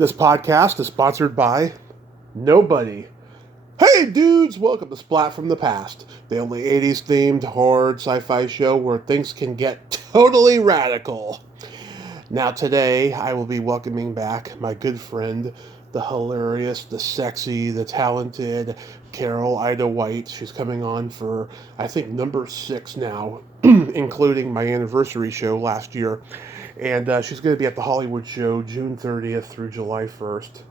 This podcast is sponsored by nobody. Hey dudes, welcome to Splat from the Past, the only 80s themed horror sci-fi show where things can get totally radical. Now today, I will be welcoming back my good friend, the hilarious, the sexy, the talented Carole Ita White. She's coming on for, I think, number 6 now, including my anniversary show last year. And she's going to be at the Hollywood show June 30th through July 1st.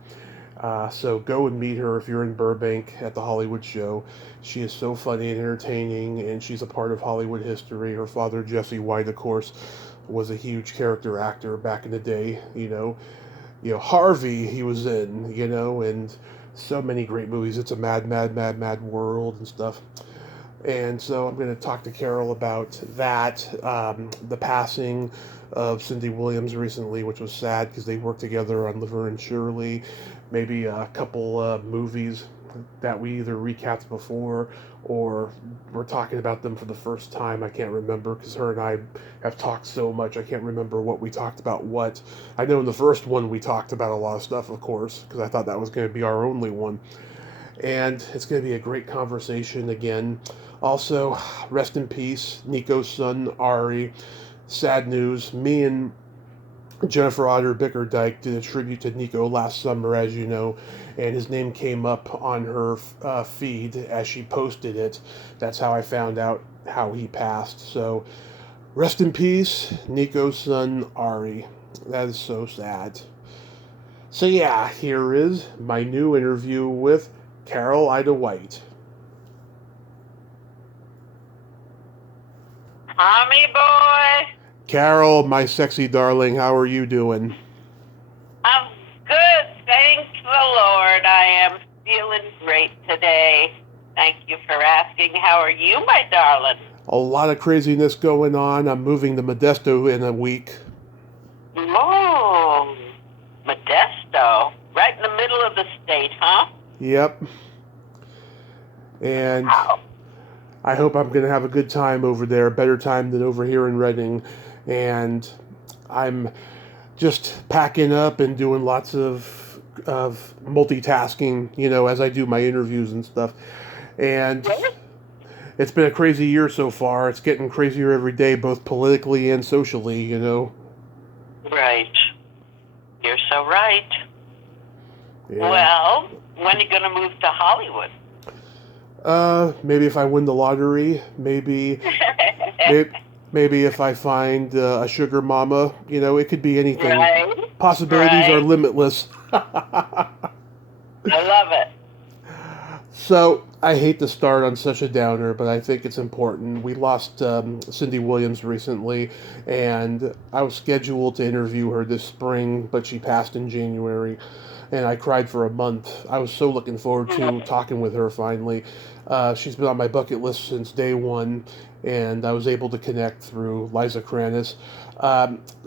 So go and meet her if you're in Burbank at the Hollywood show. She is so funny and entertaining, and she's a part of Hollywood history. Her father, Jesse White, of course, was a huge character actor back in the day. Harvey he was in, and so many great movies. It's a mad, mad, mad, mad world and stuff. And so I'm going to talk to Carole about that, the passing of Cindy Williams recently, which was sad because they worked together on Laverne Shirley, maybe a couple movies that we either recapped before or we're talking about them for the first time. I can't remember because her and I have talked so much. I can't remember what we talked about what. I know in the first one we talked about a lot of stuff, of course, because I thought that was going to be our only one. And it's going to be a great conversation again. Also, rest in peace, Nico's son, Ari. Sad news. Me and Jennifer Otter Bickerdike did a tribute to Nico last summer, as you know, and his name came up on her feed as she posted it. That's how I found out how he passed. So, rest in peace, Nico's son, Ari. That is so sad. So yeah, here is my new interview with Carole Ita White. Tommy boy. Carole, my sexy darling, how are you doing? I'm good. Thank the Lord. I am feeling great today. Thank you for asking. How are you, my darling? A lot of craziness going on. I'm moving to Modesto in a week. Oh, Modesto. Right in the middle of the state, huh? Yep. And Wow. I hope I'm going to have a good time over there, better time than over here in Reading. And I'm just packing up and doing lots of multitasking, as I do my interviews and stuff. And it's been a crazy year so far. It's getting crazier every day, both politically and socially, Right. You're so right. Yeah. Well, when are you going to move to Hollywood? Maybe if I win the lottery, maybe if I find a sugar mama, it could be anything. Right. Possibilities Right. are limitless. I love it. So, I hate to start on such a downer, but I think it's important. We lost Cindy Williams recently, and I was scheduled to interview her this spring, but she passed in January, and I cried for a month. I was so looking forward to talking with her finally. She's been on my bucket list since day one, and I was able to connect through Liza Kranis.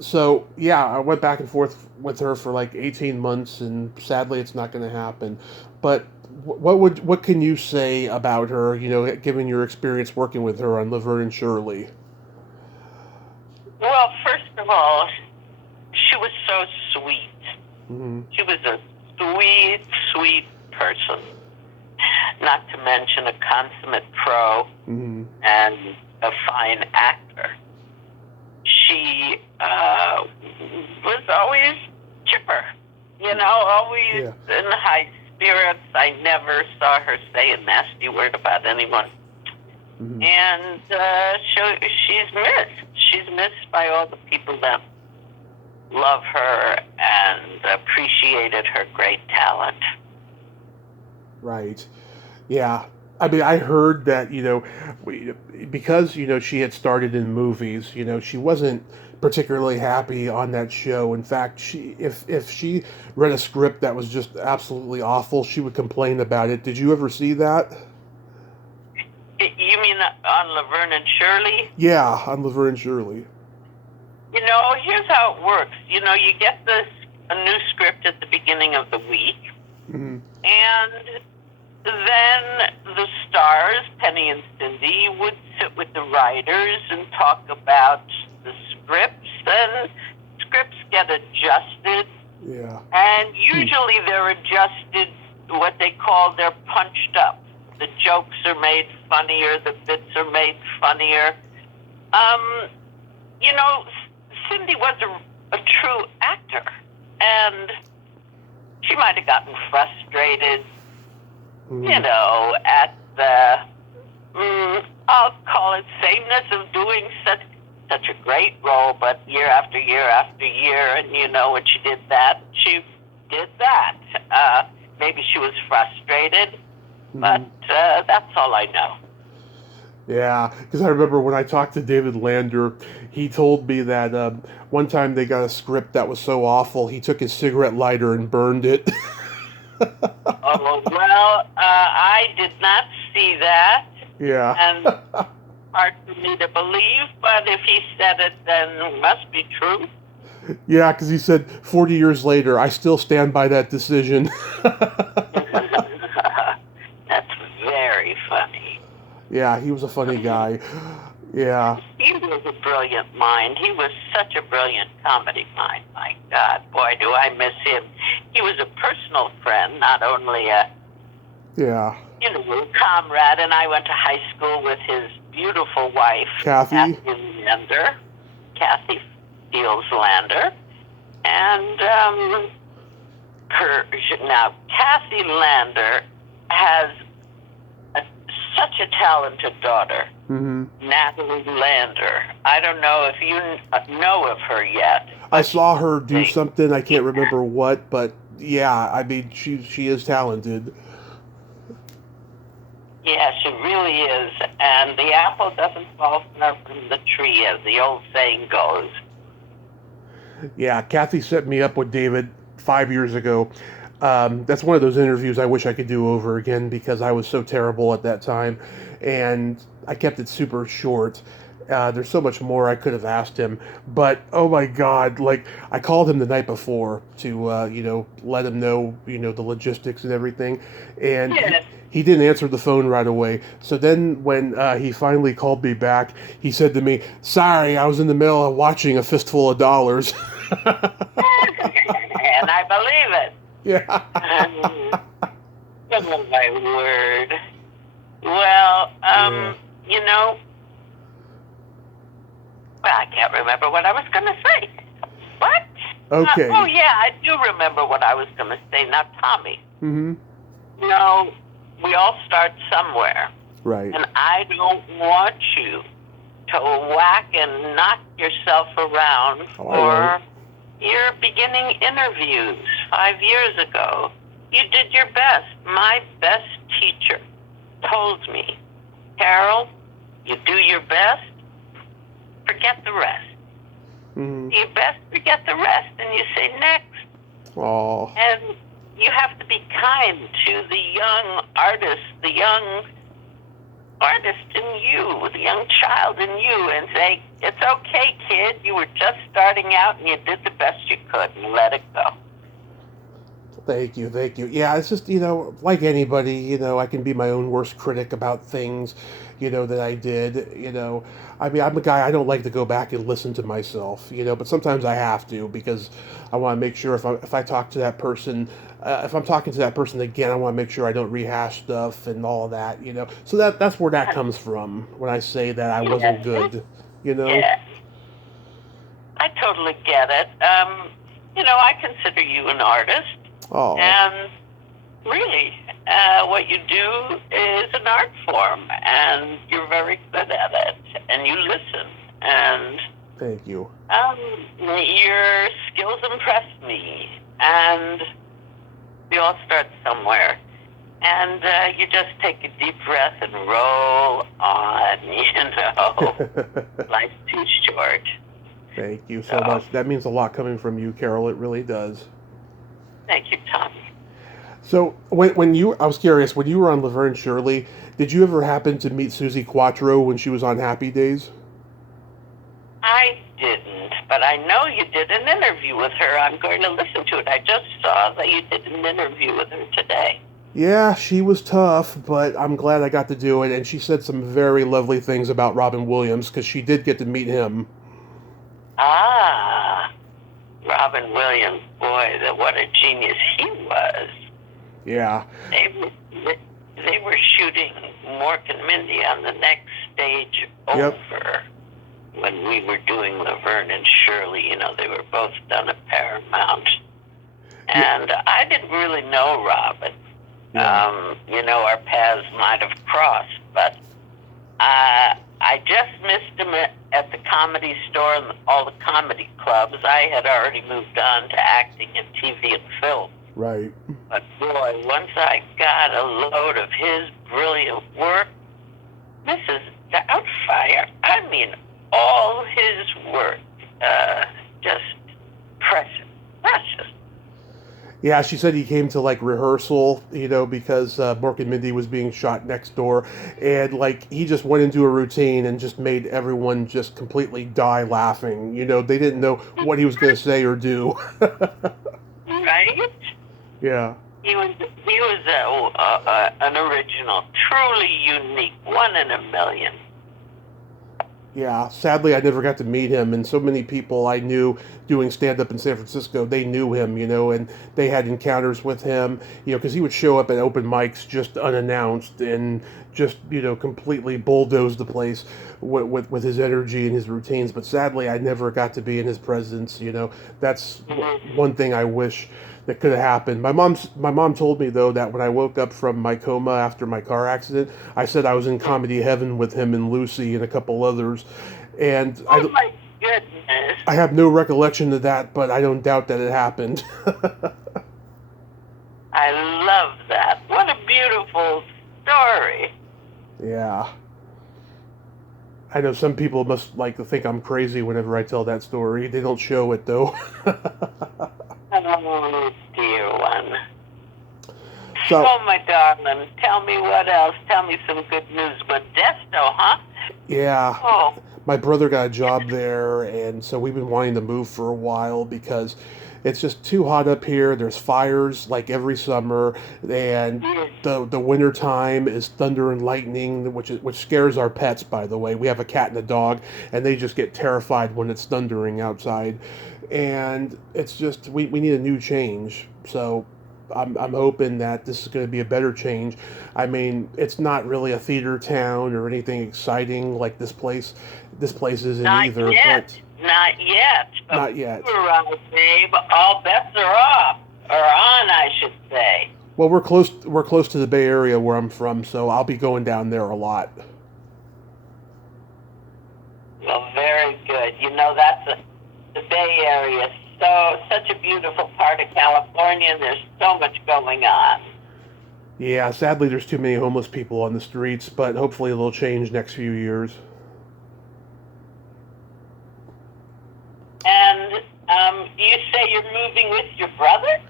So, yeah, I went back and forth with her for like 18 months, and sadly it's not going to happen. But what can you say about her, given your experience working with her on Laverne and Shirley? Well, first of all, she was so sweet. Mm-hmm. She was a sweet, sweet person. Not to mention a consummate pro Mm-hmm. and a fine actor. She was always chipper, always in high spirits. I never saw her say a nasty word about anyone. Mm-hmm. And she's missed. She's missed by all the people that love her and appreciated her great talent. Right. Yeah. I mean, I heard that, because, she had started in movies, she wasn't particularly happy on that show. In fact, if she read a script that was just absolutely awful, she would complain about it. Did you ever see that? You mean on Laverne and Shirley? Yeah, on Laverne and Shirley. Here's how it works. You get a new script at the beginning of the week, Mm-hmm. and then the stars, Penny and Cindy, would sit with the writers and talk about the scripts, and scripts get adjusted. Yeah. And usually they're adjusted, what they call they're punched up. The jokes are made funnier, the bits are made funnier. You know, Cindy was a true actor, and she might have gotten frustrated, you know, at the, I'll call it sameness of doing such a great role, but year after year after year, and you know, when she did that. Maybe she was frustrated, but that's all I know. Yeah, because I remember when I talked to David Lander, he told me that one time they got a script that was so awful, he took his cigarette lighter and burned it. Oh, well, I did not see that. Yeah. And hard for me to believe, but if he said it, then it must be true. Yeah, because he said 40 years later, I still stand by that decision. That's very funny. Yeah, he was a funny guy. Yeah. He was a brilliant mind. He was such a brilliant comedy mind. My God, boy, do I miss him. He was a personal friend, not only a comrade, and I went to high school with his beautiful wife, Kathy Fields Lander, and Kathy Lander has such a talented daughter, Natalie Lander. I don't know if you know of her yet. I saw her do something, I can't remember what, but yeah, I mean, she is talented. Yeah, she really is. And the apple doesn't fall far from the tree, as the old saying goes. Yeah, Kathy set me up with David 5 years ago. That's one of those interviews I wish I could do over again because I was so terrible at that time. And I kept it super short. There's so much more I could have asked him. But, oh my God, like, I called him the night before to, let him know, the logistics and everything. And he didn't answer the phone right away. So then when he finally called me back, he said to me, "Sorry, I was in the middle of watching A Fistful of Dollars." And I believe it. Yeah. Oh, my word. Well, I can't remember what I was going to say. What? Okay. I do remember what I was going to say. Now, Tommy. Mm-hmm. We all start somewhere. Right. And I don't want you to whack and knock yourself around for your beginning interviews 5 years ago. You did your best. My best teacher told me, "Carole, you do your best, forget the rest. Mm-hmm. Do your best, forget the rest." And you say next. Oh. And you have to be kind to the young artist, the young artist in you, the young child in you, and say, "It's okay, kid. You were just starting out and you did the best you could, and let it go." Thank you. Yeah, it's just, like anybody, I can be my own worst critic about things, that I did, I mean, I'm a guy, I don't like to go back and listen to myself, but sometimes I have to because I want to make sure if I talk to that person, if I'm talking to that person again, I want to make sure I don't rehash stuff and all of that, So that's where that comes from when I say that I wasn't good, Yeah. I totally get it. I consider you an artist. Oh. And really, what you do is an art form, and you're very good at it, and you listen, and thank you. Your skills impress me, and we all start somewhere, and you just take a deep breath and roll on, Life's too short. Thank you so much. That means a lot coming from you, Carole. It really does. Thank you, Tommy. So I was curious, when you were on Laverne Shirley, did you ever happen to meet Susie Quattro when she was on Happy Days? I didn't, but I know you did an interview with her. I'm going to listen to it. I just saw that you did an interview with her today. Yeah, she was tough, but I'm glad I got to do it, and she said some very lovely things about Robin Williams, because she did get to meet him. Ah, Robin Robin Williams, boy, what a genius he was. Yeah. They were shooting Mork and Mindy on the next stage over when we were doing Laverne and Shirley. You know, they were both done at Paramount. And I didn't really know Robin. Yeah. You know, our paths might have crossed, but I just missed him at the Comedy Store and all the comedy clubs. I had already moved on to acting in TV and film. Right. But boy, once I got a load of his brilliant work, Mrs. Doubtfire, I mean, all his work, just precious. Yeah, she said he came to like rehearsal, you know, because Mork and Mindy was being shot next door, and like he just went into a routine and just made everyone just completely die laughing. You know, they didn't know what he was going to say or do. Right? Yeah. He was an original, truly unique, one in a million. Yeah, sadly I never got to meet him, and so many people I knew doing stand-up in San Francisco, they knew him, you know, and they had encounters with him, you know, because he would show up at open mics just unannounced and just, you know, completely bulldoze the place with his energy and his routines, but sadly I never got to be in his presence, you know. That's one thing I wish that could have happened. My mom told me though that when I woke up from my coma after my car accident, I said I was in comedy heaven with him and Lucy and a couple others, and oh my goodness! I have no recollection of that, but I don't doubt that it happened. I love that. What a beautiful story. Yeah. I know some people must like to think I'm crazy whenever I tell that story. They don't show it though. Oh, dear one. So, oh, my darling, tell me what else. Tell me some good news. Modesto, huh? Yeah. Oh. My brother got a job there, and so we've been wanting to move for a while because it's just too hot up here. There's fires like every summer, and the winter time is thunder and lightning, which scares our pets. By the way, we have a cat and a dog, and they just get terrified when it's thundering outside, and it's just we need a new change. So I'm hoping that this is going to be a better change. I mean, it's not really a theater town or anything exciting like this place. This place isn't not either. Yet. But not yet. But not yet. We're on, babe. All bets are off. Or on, I should say. Well, we're close to the Bay Area where I'm from, so I'll be going down there a lot. Well, very good. You know, the Bay Area. Such a beautiful part of California, and there's so much going on. Yeah, sadly there's too many homeless people on the streets, but hopefully it'll change next few years. And you say you're moving with your brother?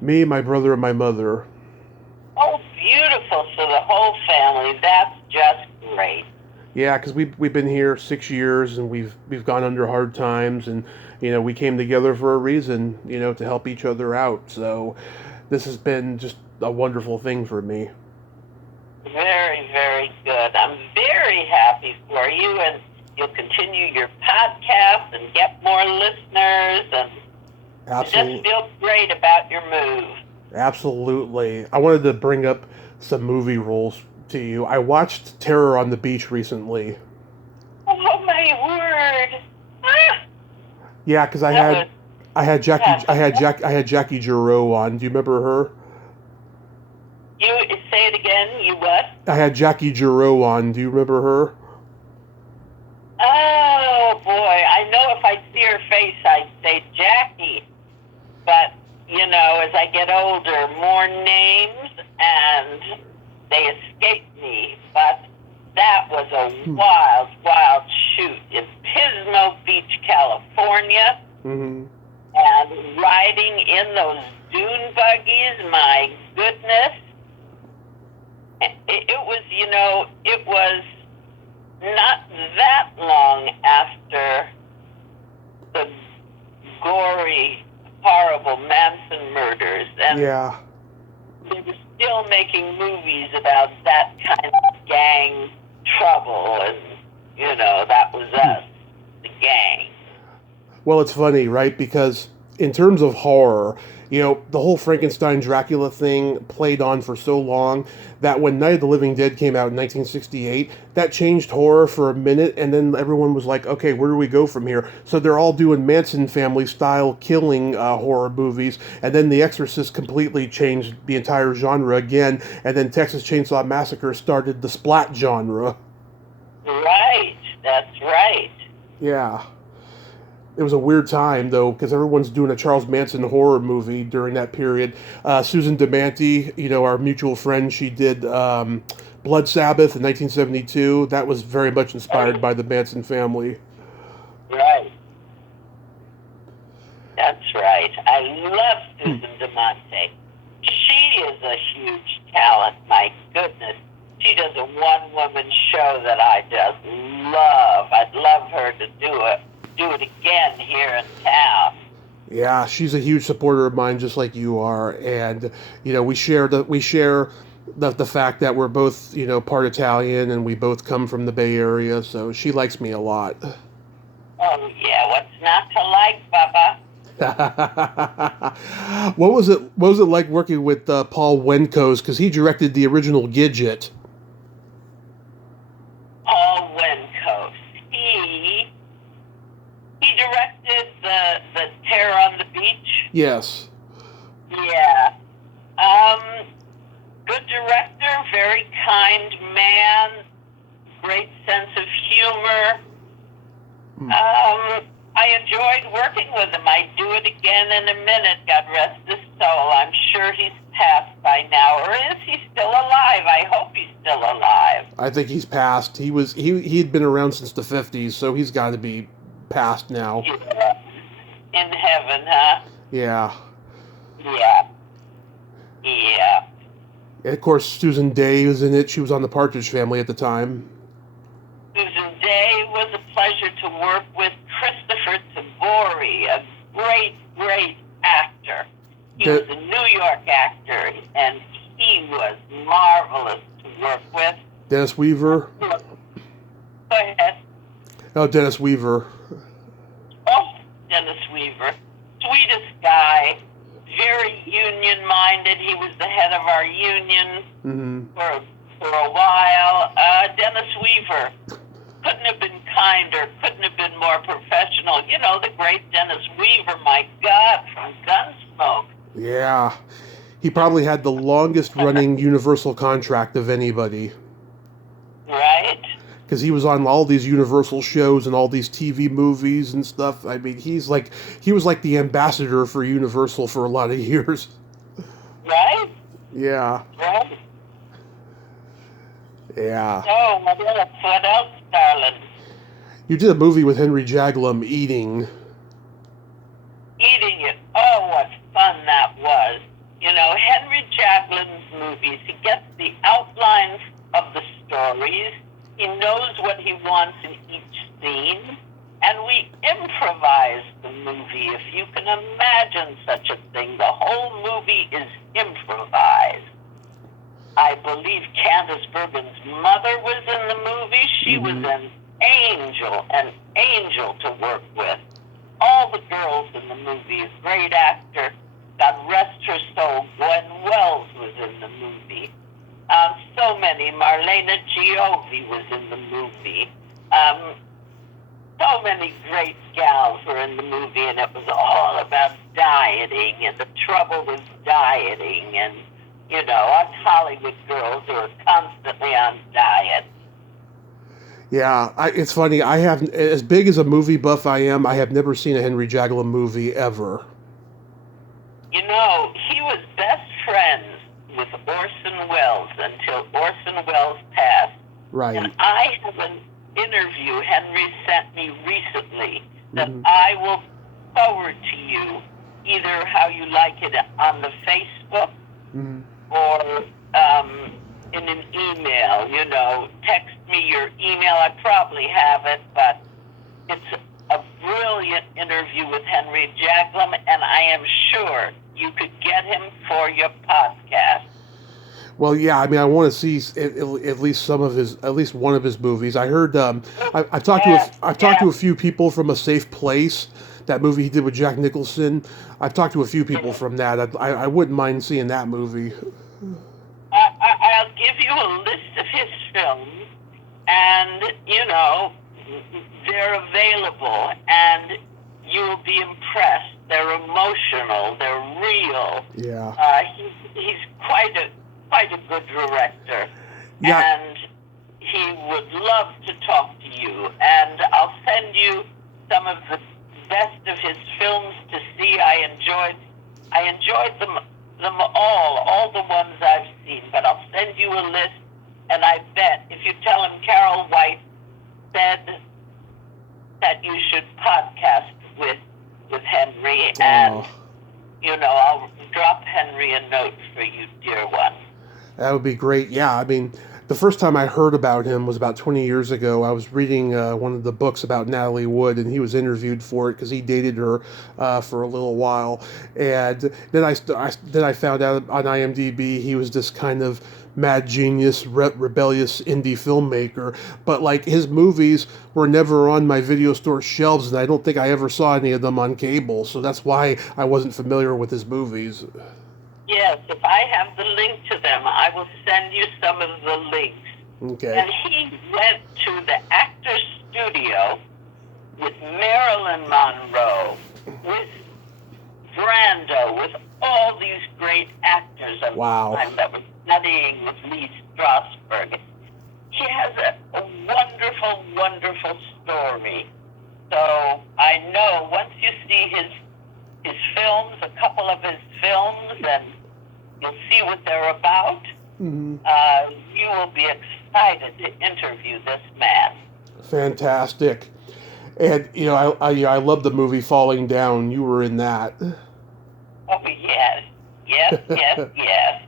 Me, my brother, and my mother. Oh, beautiful. So the whole family. That's just great. Yeah, because we've been here 6 years, and we've gone under hard times, and you know we came together for a reason, you know, to help each other out. So this has been just a wonderful thing for me. Very, very good. I'm very happy for you, and you'll continue your podcast and get more listeners, and Absolutely. just feel great about your move. Absolutely. I wanted to bring up some movie roles to you. I watched Terror on the Beach recently. Oh my word! Ah. Yeah, because I had Jackie Giroux on. Do you remember her? You say it again. You what? I had Jackie Giroux on. Do you remember her? Oh boy! I know if I see her face, I'd say Jackie. But you know, as I get older, more names and they escape me. But that was a wild, wild shoot in Pismo Beach, California. Mm-hmm. And riding in those dune buggies, my goodness. It was, you know, it was not that long after the gory, horrible Manson murders. And yeah. they were still making movies about that kind of gang trouble, and, you know, that was us, the gang. Well, it's funny, right? Because in terms of horror, the whole Frankenstein Dracula thing played on for so long that when Night of the Living Dead came out in 1968, that changed horror for a minute, and then everyone was like, okay, where do we go from here? So they're all doing Manson family style killing horror movies, and then The Exorcist completely changed the entire genre again, and then Texas Chainsaw Massacre started the Splat genre. Right, that's right. Yeah. It was a weird time, though, because everyone's doing a Charles Manson horror movie during that period. Susan DeManti, our mutual friend, she did Blood Sabbath in 1972. That was very much inspired by the Manson family. Right. That's right. I love Susan DeManti. She is a huge talent, my goodness. She does a one-woman show that I just love. I'd love her to do it again here in town. Yeah, she's a huge supporter of mine, just like you are, and we share the fact that we're both part Italian, and we both come from the Bay Area, so she likes me a lot. Oh yeah, what's not to like, Bubba? What was it like working with Paul Wenkos, because he directed the original Gidget? Paul Wenkos. He directed the Terror on the Beach. Yes. Yeah. Good director, very kind man, great sense of humor. I enjoyed working with him. I'd do it again in a minute, God rest his soul. I'm sure he's passed by now, or is he still alive? I hope he's still alive. I think he's passed. He'd been around since the 50s, so he's got to be passed now. Yeah. In heaven, huh? Yeah. Yeah. Yeah. And of course, Susan Day was in it. She was on the Partridge Family at the time. Susan Day was a pleasure to work with. Christopher Tabori, a great, great actor. He was a New York actor, and he was marvelous to work with. Dennis Weaver. Go ahead. Oh, Dennis Weaver. Oh, Dennis Weaver. Sweetest guy. Very union-minded. He was the head of our union for a while. Dennis Weaver. Couldn't have been kinder, couldn't have been more professional. The great Dennis Weaver, my God, from Gunsmoke. Yeah. He probably had the longest running Universal contract of anybody. Right? Because he was on all these Universal shows and all these TV movies and stuff. I mean, he was like the ambassador for Universal for a lot of years. Right? Yeah. Right? Yeah. Oh, what else, darling? You did a movie with Henry Jaglom, Eating. Eating it. Oh, what fun that was. Henry Jaglom's movies, he gets the outlines of the stories. He knows what he wants in each scene. And we improvise the movie, if you can imagine such a thing. The whole movie is improvised. I believe Candace Bergen's mother was in the movie. She was an angel to work with. All the girls in the movie, a great actor. God rest her soul, Gwen Wells was in the movie. So many. Marlena Giove was in the movie. So many great gals were in the movie, and it was all about dieting and the trouble with dieting and us Hollywood girls who are constantly on diet. Yeah, it's funny. I have, as big as a movie buff I am, I have never seen a Henry Jaglom movie ever. He was best friends with Orson Welles until Orson Welles passed. Right. And I have an interview Henry sent me recently that I will forward to you, either how you like it on the Facebook or in an email. Text me your email. I probably have it, but it's a brilliant interview with Henry Jaglom, and I am sure you could get him for your podcast. Well, yeah, I mean, I want to see at least one of his movies. I heard I've talked to a few people from A Safe Place that movie he did with Jack Nicholson. I've talked to a few people from that. I wouldn't mind seeing that movie. I'll give you a list of his films, and, you know, they're available, and you'll be impressed. They're emotional. They're real. Yeah. He's quite a good director. Yeah. And he would love to talk to you. And I'll send you some of the best of his films to see. I enjoyed them all the ones I've seen. But I'll send you a list, and I bet if you tell him Carole White said that you should podcast with Henry, and you know, I'll drop Henry a note for you, dear one. That would be great. Yeah, I mean, the first time I heard about him was about 20 years ago. I was reading one of the books about Natalie Wood, and he was interviewed for it because he dated her for a little while. And then I found out on IMDb he was this kind of mad genius, rebellious indie filmmaker. But like his movies were never on my video store shelves, and I don't think I ever saw any of them on cable. So that's why I wasn't familiar with his movies. Yes, if I have the link to them, I will send you some of the links. Okay. And he went to the Actors Studio with Marilyn Monroe, with Brando, with all these great actors of the time that were studying with Lee Strasberg. He has a wonderful, wonderful story. So I know once you see his films, a couple of his films, and you'll see what they're about. Mm-hmm. You will be excited to interview this man. Fantastic. And, you know, I love the movie Falling Down. You were in that. Oh, yes. Yes.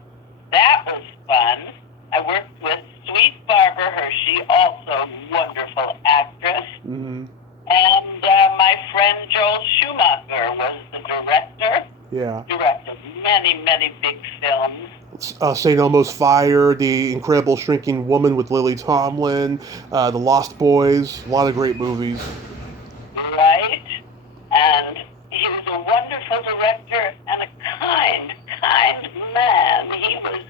That was fun. I worked with Sweet Barbara Hershey, also wonderful actress. Mm-hmm. And my friend Joel Schumacher was the director. Yeah. Directed many, many big films. St. Elmo's Fire, The Incredible Shrinking Woman with Lily Tomlin, The Lost Boys, a lot of great movies. Right. And he was a wonderful director and a kind man. He was,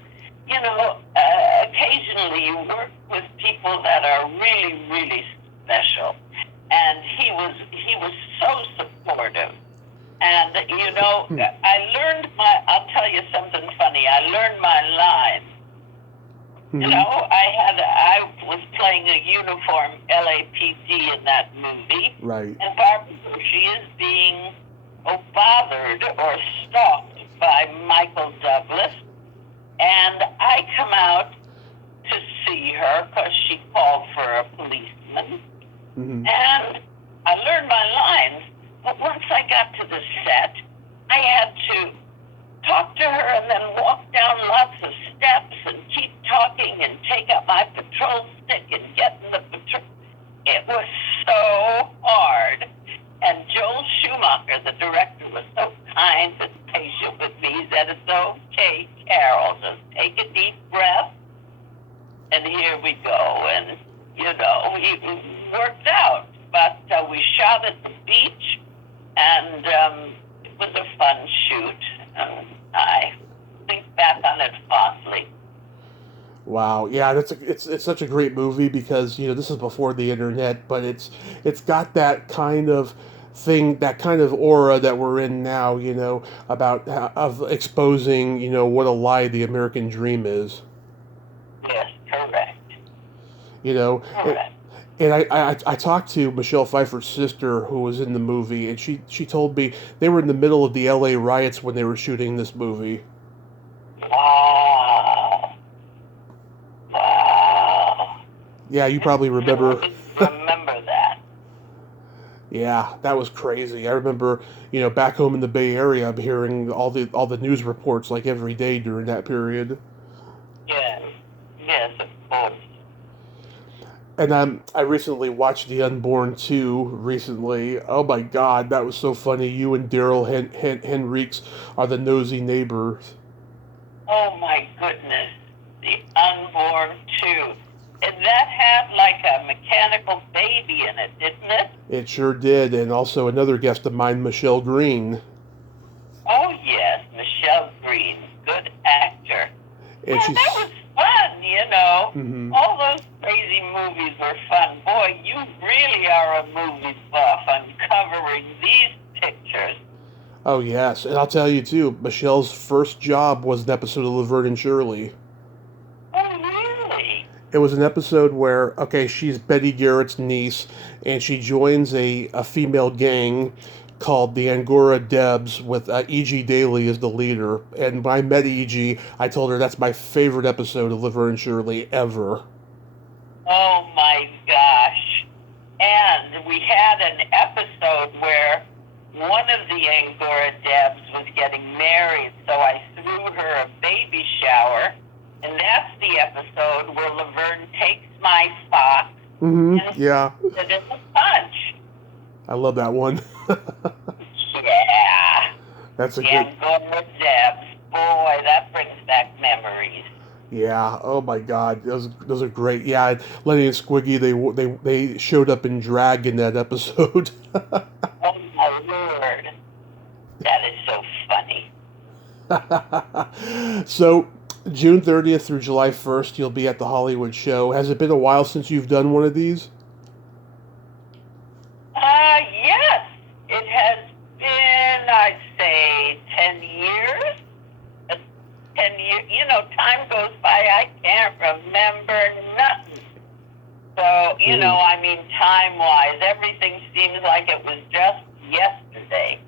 you know, occasionally you work with people that are really, really special. And he was so supportive. And, you know, I'll tell you something funny. I learned my line. Mm-hmm. You know, I was playing a uniform LAPD in that movie. Right. And Barbara Hershey is being bothered or stalked by Michael Douglas. And I come out to see her because she called for a policeman. Mm-hmm. And I learned my lines, but once I got to the set, I had to talk to her and then walk down lots of steps and keep talking and take out my patrol stick and get in the patrol. It was so hard. And Joel Schumacher, the director, was so kind and patient with me. He said, "It's okay, Carole, just take a deep breath, and here we go." And, you know, it worked out. But we shot at the beach, and it was a fun shoot. I think back on it fondly. Wow, yeah, it's such a great movie because, you know, this is before the internet, but it's got that kind of thing, that kind of aura that we're in now, you know, about of exposing, you know, what a lie the American dream is. Yes, correct. You know, correct. And I talked to Michelle Pfeiffer's sister who was in the movie, and she told me they were in the middle of the LA riots when they were shooting this movie. Wow. Yeah, you probably remember. Remember that. Yeah, that was crazy. I remember, you know, back home in the Bay Area, I'm hearing all the news reports like every day during that period. Yes, of course. And I recently watched The Unborn 2 recently. Oh my God, that was so funny. You and Daryl Henriques are the nosy neighbors. Oh my goodness. The Unborn 2. And that had like a mechanical baby in it, didn't it? It sure did, and also another guest of mine, Michelle Green. Oh, yes, Michelle Green, good actor. And Yeah, that was fun, you know. Mm-hmm. All those crazy movies were fun. Boy, you really are a movie buff uncovering these pictures. Oh, yes, and I'll tell you, too, Michelle's first job was an episode of Laverne Shirley. Oh, really? It was an episode where, okay, she's Betty Garrett's niece, and she joins a female gang called the Angora Debs with E.G. Daly as the leader. And when I met E.G., I told her that's my favorite episode of Laverne Shirley ever. Oh, my gosh. And we had an episode where one of the Angora Debs was getting married, so I threw her a baby shower. And that's the episode where Laverne takes my fox and Yeah. puts it in the punch. I love that one. Yeah. That's a the good... Angora Debs. Boy, that brings back memories. Yeah. Oh my God, those are great. Yeah, Lenny and Squiggy, they showed up in drag in that episode. Oh my Lord, that is so funny. So, June 30th through July 1st, you'll be at the Hollywood Show. Has it been a while since you've done one of these? Yes, it has been, I'd say, 10 years. 10 years, you know, time goes by, I can't remember nothing. So, you know, I mean, time-wise, everything seems like it was just yesterday.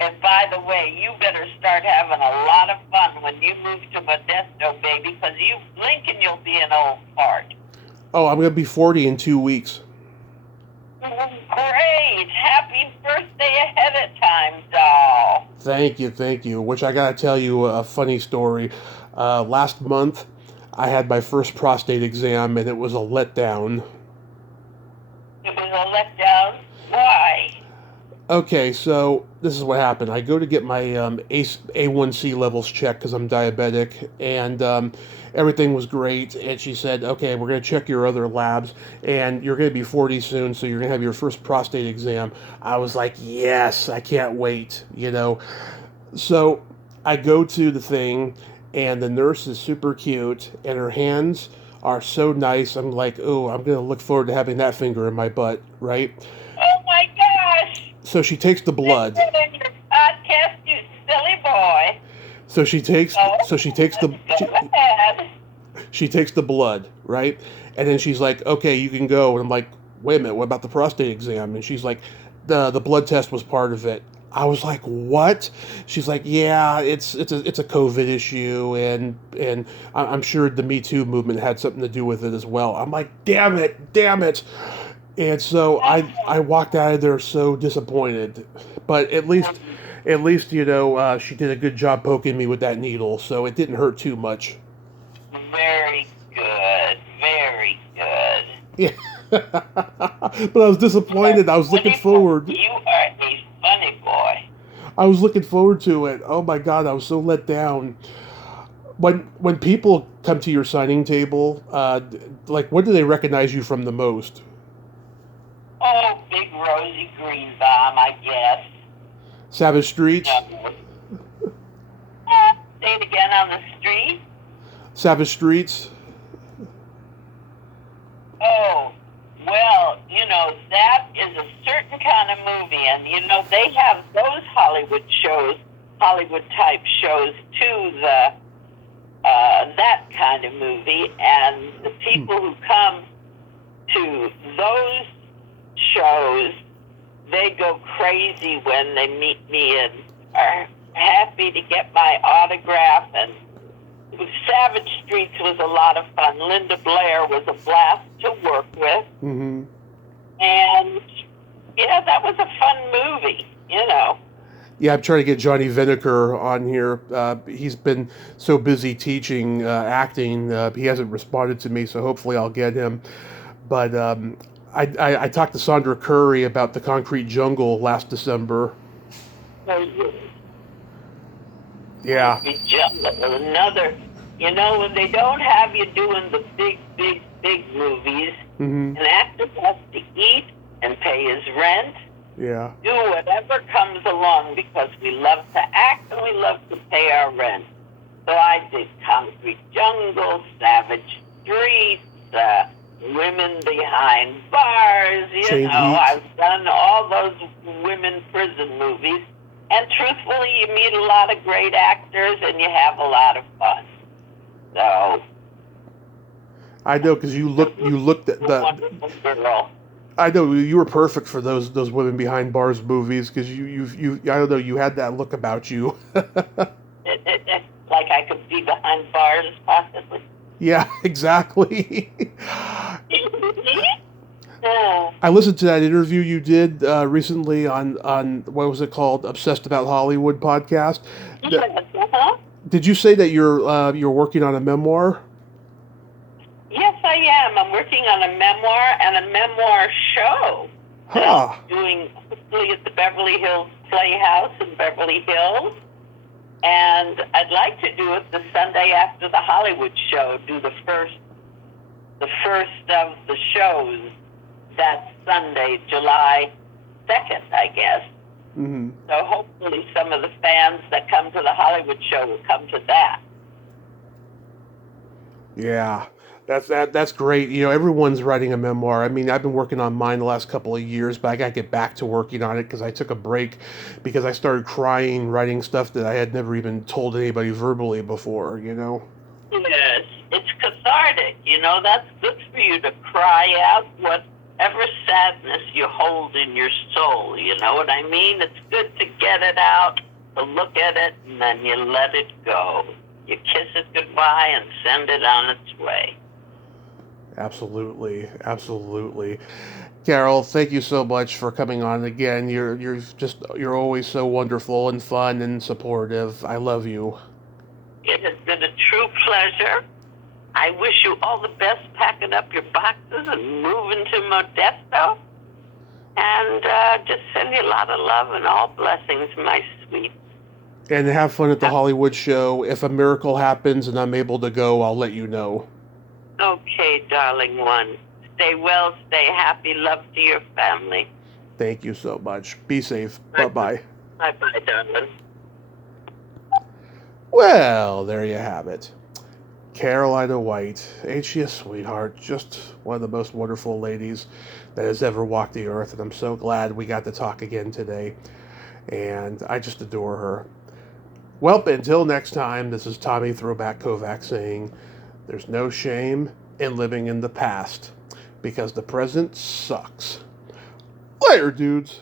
And by the way, you better start having a lot of fun when you move to Modesto, baby, because you blink and you'll be an old fart. Oh, I'm going to be 40 in 2 weeks. Great. Happy birthday ahead of time, doll. Thank you. Which I got to tell you a funny story. Last month, I had my first prostate exam, and it was a letdown. It was a letdown? Why? Okay, so this is what happened. I go to get my A1C levels checked because I'm diabetic, and everything was great. And she said, okay, we're going to check your other labs, and you're going to be 40 soon, so you're going to have your first prostate exam. I was like, yes, I can't wait, you know. So I go to the thing, and the nurse is super cute, and her hands are so nice. I'm like, oh, I'm going to look forward to having that finger in my butt, right? Oh, my gosh. So she takes the blood. Listen in your podcast, you silly boy. So she takes she takes the blood, right? And then she's like, "Okay, you can go." And I'm like, "Wait a minute, what about the prostate exam?" And she's like, "The blood test was part of it." I was like, "What?" She's like, "Yeah, it's a COVID issue, and I'm sure the Me Too movement had something to do with it as well." I'm like, damn it. And so I walked out of there so disappointed, but at least you know she did a good job poking me with that needle, so it didn't hurt too much. Very good. Yeah, but I was disappointed. I was looking forward. You are a funny boy. I was looking forward to it. Oh my God, I was so let down. When people come to your signing table, like what do they recognize you from the most? Oh, Big Rosie Greenbaum, I guess. Savage Streets? Say it again, on the street? Savage Streets? Oh, well, you know, that is a certain kind of movie, and, you know, they have those Hollywood type shows, too, that kind of movie, and the people who come to those shows, they go crazy when they meet me and are happy to get my autograph. And Savage Streets was a lot of fun. Linda Blair was a blast to work with. Mm-hmm. And, yeah, that was a fun movie, you know. Yeah, I'm trying to get Johnny Vinegar on here. He's been so busy teaching acting, he hasn't responded to me, so hopefully I'll get him. But I talked to Sandra Curry about The Concrete Jungle last December. Yeah. Another, you know, when they don't have you doing the big big movies. Mm-hmm. An actor has to eat and pay his rent. Yeah. Do whatever comes along because we love to act and we love to pay our rent. So I did Concrete Jungle, Savage Streets, Women Behind Bars, you know. I've done all those women prison movies. And truthfully, you meet a lot of great actors and you have a lot of fun. So I know, because you looked at the wonderful girl. I know you were perfect for those Women Behind Bars movies, because you I don't know, you had that look about you. Like I could be behind bars, possibly. Yeah, exactly. Yeah. I listened to that interview you did recently on what was it called, Obsessed About Hollywood podcast. Yes, uh-huh. Did you say that you're working on a memoir? Yes, I am. I'm working on a memoir and a memoir show. Huh. I'm doing hopefully at the Beverly Hills Playhouse in Beverly Hills. And I'd like to do it the Sunday after the Hollywood show, do the first of the shows that Sunday, July 2nd, I guess. Mm-hmm. So hopefully some of the fans that come to the Hollywood show will come to that. Yeah. That's great. You know, everyone's writing a memoir. I mean, I've been working on mine the last couple of years, but I got to get back to working on it because I took a break because I started crying, writing stuff that I had never even told anybody verbally before, you know? Yes, it's cathartic. You know, that's good for you to cry out whatever sadness you hold in your soul. You know what I mean? It's good to get it out, to look at it, and then you let it go. You kiss it goodbye and send it on its way. Absolutely, absolutely. Carole, thank you so much for coming on again. You're always so wonderful and fun and supportive. I love you. It has been a true pleasure. I wish you all the best packing up your boxes and moving to Modesto. And just send you a lot of love and all blessings, my sweet. And have fun at the Hollywood show. If a miracle happens and I'm able to go, I'll let you know. Okay, darling one. Stay well, stay happy. Love to your family. Thank you so much. Be safe. Bye-bye. Bye-bye, darling. Well, there you have it. Carole Ita White. Ain't she a sweetheart? Just one of the most wonderful ladies that has ever walked the earth. And I'm so glad we got to talk again today. And I just adore her. Well, until next time, this is Tommy Throwback Kovac saying, there's no shame in living in the past, because the present sucks. Later, dudes.